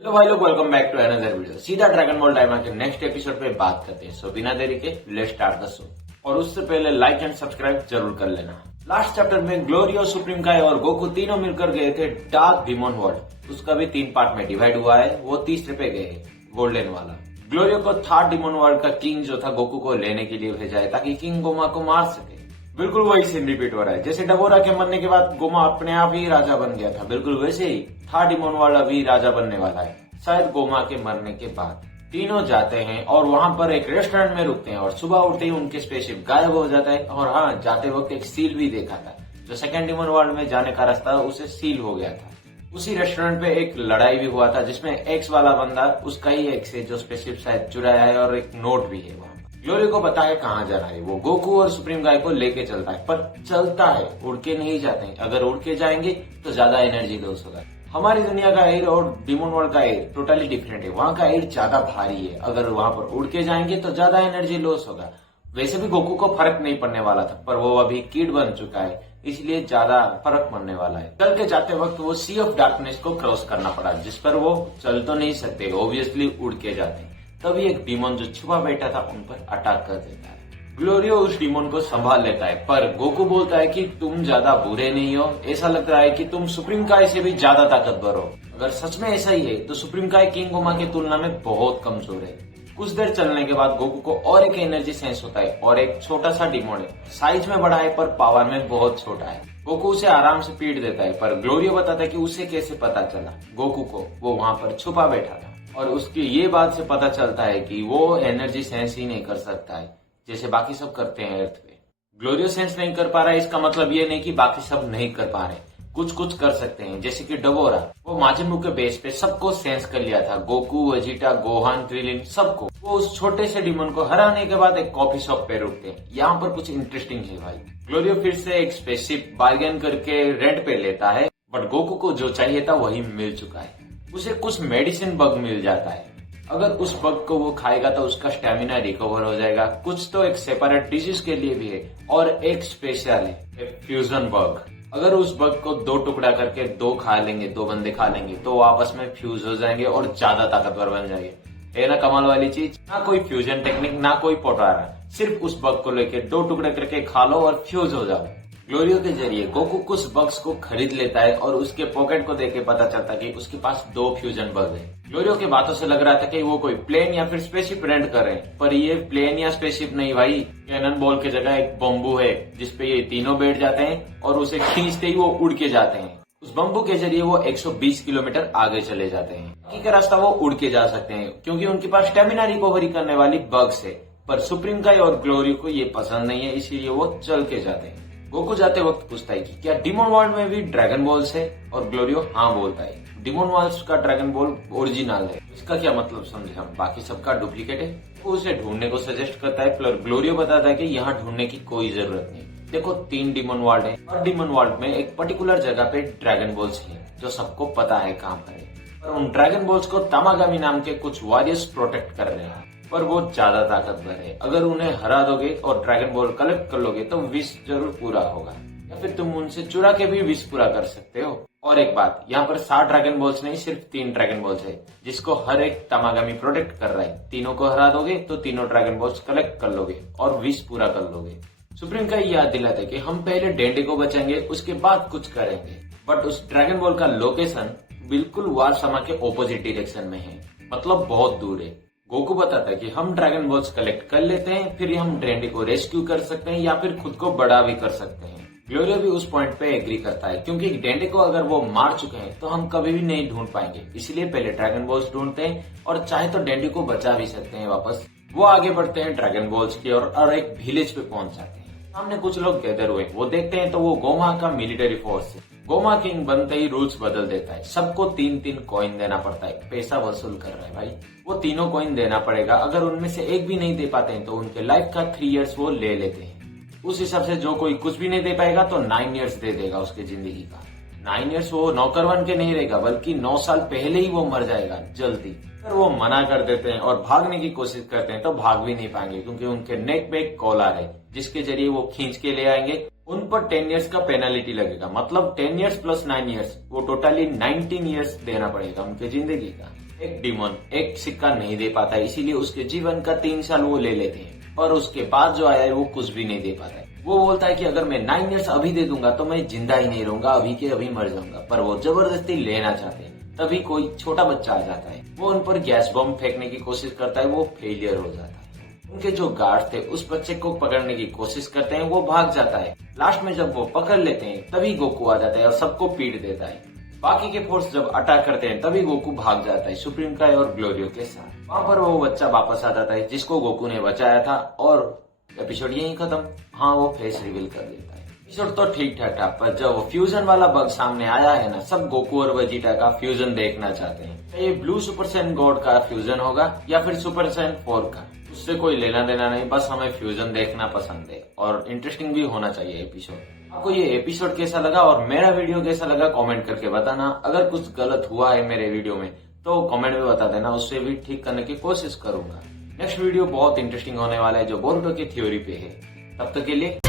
Hello भाई लोग, welcome back to another video. सीधा ड्रैगन बॉल डायमा के नेक्स्ट एपिसोड पे बात करते हैं। सो बिना देरी के लेट्स स्टार्ट द शो। और उससे पहले लाइक एंड सब्सक्राइब जरूर कर लेना। लास्ट चैप्टर में ग्लोरी और सुप्रीम काय और गोकू तीनों मिलकर गए थे डार्क डिमोन वर्ल्ड। उसका भी 3 पार्ट में डिवाइड हुआ है। वो तीसरे पे गए गोल्डन वाला। ग्लोरियो को थर्ड डिमोन वर्ल्ड का किंग जो था गोकू को लेने के लिए भेजा है ताकि किंग गोमा को मार सके। बिल्कुल वही सीन रिपीट हो रहा है। जैसे डबोरा के मरने के बाद गोमा अपने आप ही राजा बन गया था, बिल्कुल वैसे ही थर्ड डिमोन वर्ल्ड अभी राजा बनने वाला है शायद गोमा के मरने के बाद। तीनों जाते हैं और वहां पर एक रेस्टोरेंट में रुकते हैं और सुबह उठते ही उनके स्पेसशिप गायब हो जाता है। और हाँ, जाते वक्त एक सील भी देखा था। जो सेकंड डिमोन वर्ल्ड में जाने का रास्ता उसे सील हो गया था। उसी रेस्टोरेंट पे एक लड़ाई भी हुआ था जिसमें एक्स वाला बंदा उसका ही एक्स है जो स्पेसशिप शायद चुराया है और एक नोट भी है वहां। ग्लोरी को पता है कहाँ जाना है। वो गोकू और सुप्रीम गाय को लेके चलता है, पर चलता है, उड़ के नहीं जाते हैं। अगर उड़ के जाएंगे तो ज्यादा एनर्जी लॉस होगा। हमारी दुनिया का एयर और डिमोन वर्ल्ड का एयर टोटली डिफरेंट है। वहाँ का एयर ज्यादा भारी है। अगर वहां पर उड़ के जाएंगे तो ज्यादा एनर्जी लॉस होगा। वैसे भी गोकू को फर्क नहीं पड़ने वाला था, पर वो अभी किड बन चुका है, इसलिए ज्यादा फर्क पड़ने वाला है। चल के जाते वक्त वो सी ऑफ डार्कनेस को क्रॉस करना पड़ा, जिस पर वो चल तो नहीं सकते, ऑब्वियसली उड़ के जाते। तभी एक डीमन जो छुपा बैठा था उन पर अटैक कर देता है। ग्लोरियो उस डीमन को संभाल लेता है, पर गोकू बोलता है कि तुम ज्यादा बुरे नहीं हो। ऐसा लग रहा है कि तुम सुप्रीम काय से भी ज्यादा ताकतवर हो। अगर सच में ऐसा ही है तो सुप्रीम काय किंग गोमा की तुलना में बहुत कमजोर है। कुछ देर चलने के बाद गोकू को और एक एनर्जी सेंस होता है और एक छोटा सा डिमोन है। साइज में बड़ा है पर पावर में बहुत छोटा है। गोकू उसे आराम से पीट देता है, पर ग्लोरियो बताता है कि उसे कैसे पता चला गोकू को वो वहां पर छुपा बैठा था। और उसकी ये बात से पता चलता है कि वो एनर्जी सेंस ही नहीं कर सकता है जैसे बाकी सब करते हैं अर्थ पे। ग्लोरियो सेंस नहीं कर पा रहा है, इसका मतलब ये नहीं कि बाकी सब नहीं कर पा रहे। कुछ कुछ कर सकते हैं, जैसे कि डबोरा। वो माजिन बू के बेस पे सबको सेंस कर लिया था, गोकू, वेजिटा, गोहान, क्रिलिन, सबको। वो उस छोटे से डिमन को हराने के बाद एक कॉफी शॉप पे रुकते हैं। यहाँ पर कुछ इंटरेस्टिंग है भाई। ग्लोरियो फिर से एक स्पेसशिप बार्गेन करके रेंट पे लेता है, बट गोकू को जो चाहिए था वही मिल चुका है। उसे कुछ मेडिसिन बग मिल जाता है। अगर उस बग को वो खाएगा तो उसका स्टेमिना रिकवर हो जाएगा। कुछ तो एक सेपरेट डिजीज के लिए भी है और एक स्पेशल है फ्यूजन बग। अगर उस बग को 2 टुकड़ा करके 2 खा लेंगे, 2 बंदे खा लेंगे तो वो आपस में फ्यूज हो जाएंगे और ज्यादा ताकतवर बन जाएंगे। है ना कमाल वाली चीज। ना कोई फ्यूजन टेक्निक, ना कोई पोटारा, सिर्फ उस बग को लेके 2 टुकड़े करके खा लो और फ्यूज हो जाओ। ग्लोरियो के जरिए गोकू कुछ बग्स को खरीद लेता है और उसके पॉकेट को देख के पता चलता है कि उसके पास 2 फ्यूजन बग है। ग्लोरियो की बातों से लग रहा था कि वो कोई प्लेन या फिर स्पेसशिप रेंट कर रहे हैं, पर ये प्लेन या स्पेसशिप नहीं भाई। कैनन बॉल की जगह एक बम्बू है जिसपे ये तीनों बैठ जाते हैं और उसे खींचते ही वो उड़ के जाते हैं। उस बम्बू के जरिए वो 120 किलोमीटर आगे चले जाते हैं। बाकी का रास्ता वो उड़ के जा सकते हैं क्योंकि उनके पास स्टेमिना रिकवरी करने वाली बग्स है। पर सुप्रीम काय और ग्लोरियो को ये पसंद नहीं है, इसीलिए वो चल के जाते हैं। गोकू जाते वक्त पूछता है कि क्या डिमोन वर्ल्ड में भी ड्रैगन बॉल्स है, और ग्लोरियो हाँ बोलता है। डिमोन वर्ल्ड का ड्रैगन बॉल ओरिजिनल है। इसका क्या मतलब समझे हम, बाकी सबका डुप्लीकेट है। वो उसे ढूंढने को सजेस्ट करता है, पर ग्लोरियो बताता है कि यहाँ ढूंढने की कोई जरूरत नहीं। देखो 3 डिमोन वर्ल्ड है और डिमोन वर्ल्ड में एक पर्टिकुलर जगह पे ड्रैगन बॉल्स है जो सबको पता है कहाँ पर है। और उन ड्रैगन बॉल्स को तामागामी नाम के कुछ वॉरियर्स प्रोटेक्ट कर रहे हैं, पर वो ज्यादा ताकतवर है। अगर उन्हें हरा दोगे और ड्रैगन बॉल कलेक्ट कर लोगे तो विश जरूर पूरा होगा, या फिर तुम उनसे चुरा के भी विश पूरा कर सकते हो। और एक बात, यहाँ पर 7 ड्रैगन बॉल्स नहीं, सिर्फ 3 ड्रैगन बॉल्स है जिसको हर एक तामागामी प्रोटेक्ट कर रहा है। तीनों को हरा दोगे तो तीनों ड्रैगन बॉल्स कलेक्ट कर लोगे और विश पूरा कर लोगे। सुप्रीम का याद दिलाते कि हम पहले डेंडे को बचेंगे, उसके बाद कुछ करेंगे। बट उस ड्रैगन बॉल का लोकेशन बिल्कुल वारसामा के ऑपोजिट डायरेक्शन में है, मतलब बहुत दूर है। गोकू बताता है कि हम ड्रैगन बॉल्स कलेक्ट कर लेते हैं, फिर हम डेंडे को रेस्क्यू कर सकते हैं या फिर खुद को बड़ा भी कर सकते हैं। ग्लोरियो भी उस पॉइंट पे एग्री करता है क्योंकि डेंडे को अगर वो मार चुके हैं तो हम कभी भी नहीं ढूंढ पाएंगे, इसलिए पहले ड्रैगन बॉल्स ढूंढते हैं और चाहे तो डेंडे को बचा भी सकते हैं वापस। वो आगे बढ़ते हैं ड्रैगन बॉल्स की ओर और एक विलेज पे पहुंच जाते हैं। सामने कुछ लोग गैदर हुए, वो देखते हैं तो वो गोमा का मिलिट्री फोर्स है। गोमा किंग बनते ही रूल्स बदल देता है। सबको 3-3 कॉइन देना पड़ता है, पैसा वसूल कर रहा है भाई। वो तीनों कॉइन देना पड़ेगा। अगर उनमें से एक भी नहीं दे पाते हैं तो उनके लाइफ का 3 इयर्स वो ले लेते हैं। उस हिसाब से जो कोई कुछ भी नहीं दे पाएगा तो 9 इयर्स दे देगा उसके जिंदगी का। 9 इयर्स वो नौकर बन के नहीं रहेगा, बल्कि 9 साल पहले ही वो मर जाएगा जल्दी। अगर वो मना कर देते हैं और भागने की कोशिश करते हैं तो भाग भी नहीं पाएंगे क्योंकि उनके नेक पे एक कॉलर है जिसके जरिए वो खींच के ले आएंगे। उन पर 10 इयर्स का पेनल्टी लगेगा, मतलब 10 इयर्स प्लस 9 इयर्स, वो टोटली 19 इयर्स देना पड़ेगा उनके जिंदगी का। एक डीमन एक सिक्का नहीं दे पाता है, इसीलिए उसके जीवन का 3 साल वो ले लेते हैं, पर उसके बाद जो आया है वो कुछ भी नहीं दे पाता है। वो बोलता है कि अगर मैं 9 इयर्स अभी दे दूंगा तो मैं जिंदा ही नहीं रहूंगा, अभी के अभी मर जाऊंगा, पर वो जबरदस्ती लेना चाहते हैं। तभी कोई छोटा बच्चा आ जाता है, वो उन पर गैस बम फेंकने की कोशिश करता है, वो फेलियर हो जाता है। उनके जो गार्ड थे उस बच्चे को पकड़ने की कोशिश करते हैं, वो भाग जाता है। लास्ट में जब वो पकड़ लेते हैं तभी गोकू आ जाता है और सबको पीट देता है। बाकी के फोर्स जब अटैक करते हैं तभी गोकू भाग जाता है सुप्रीम काय और ग्लोरियो के साथ। वहां पर वो बच्चा वापस आ जाता है जिसको गोकू ने बचाया था और एपिसोड यहीं खत्म। हाँ, वो फेस रिवील कर देता है। एपिसोड तो ठीक ठाक था, पर जब वो फ्यूजन वाला बग सामने आया है ना, सब गोकू और वेजिटा का फ्यूजन देखना चाहते हैं। ये ब्लू सुपर सैयन गॉड का फ्यूजन होगा या फिर सुपर सैयन 4 का, उससे कोई लेना देना नहीं, बस हमें फ्यूजन देखना पसंद है और इंटरेस्टिंग भी होना चाहिए एपिसोड। आपको ये एपिसोड कैसा लगा और मेरा वीडियो कैसा लगा कमेंट करके बताना। अगर कुछ गलत हुआ है मेरे वीडियो में तो कमेंट में बता देना, उससे भी ठीक करने की कोशिश करूंगा। नेक्स्ट वीडियो बहुत इंटरेस्टिंग होने वाला है जो बोरुटो की थ्योरी पे है। तब तक के लिए